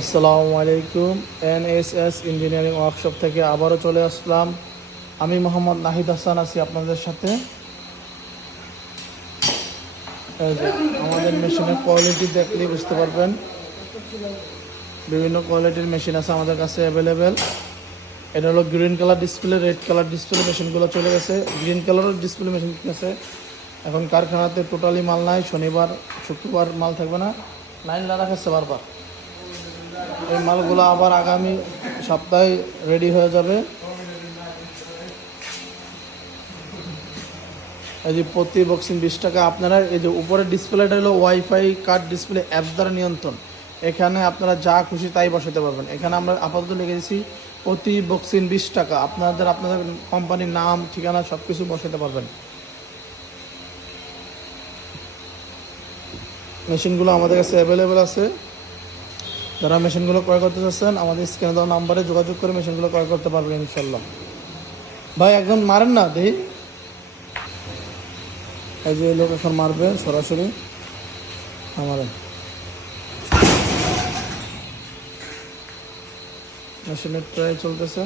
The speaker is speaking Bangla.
আসসালামু আলাইকুম। এনএসএস ইঞ্জিনিয়ারিং ওয়ার্কশপ থেকে আবারও চলে আসলাম। আমি মোহাম্মদ নাহিদ হাসান আছি আপনাদের সাথে। এই যে আমাদের মেশিনের কোয়ালিটি দেখলেই বুঝতে পারবেন, বিভিন্ন কোয়ালিটির মেশিন আছে আমাদের কাছে অ্যাভেলেবেল। এটা হলো green colour display, red colour display মেশিনগুলো চলে গেছে। গ্রিন কালারের ডিসপ্লে মেশিন আছে এখন কারখানাতে, টোটালি মাল নাই। শনিবার শুক্রবার মাল থাকবে না, লাইন রাখাচ্ছে বারবার। এই মালগুলো আবার আগামী সপ্তাহে রেডি হয়ে যাবে। এই যে প্রতি বক্সিং 20 টাকা। আপনারা এই যে উপরের ডিসপ্লেটা হলো ওয়াইফাই কার্ড ডিসপ্লে অ্যাপ দ্বারা নিয়ন্ত্রণ। এখানে আপনারা যা খুশি তাই বসাতে পারবেন। এখানে আমরা আপাতত লিখে দিচ্ছি প্রতি বক্সিং 20 টাকা। আপনাদের কোম্পানির নাম, ঠিকানা সব কিছু বসাতে পারবেন। মেশিনগুলো আমাদের কাছে অ্যাভেলেবেল আছে। যারা মেশিনগুলো ক্রয় করতে চাচ্ছেন আমাদের স্ক্রিনে দেওয়া নাম্বারে যোগাযোগ করে মেশিনগুলো ক্রয় করতে পারবেন ইনশাল্লাহ। ভাই একদম মারেন না দেখি। এই যে লোক এখন মারবে সরাসরি, মারেন। মেশিনের ট্রাই চলতেছে।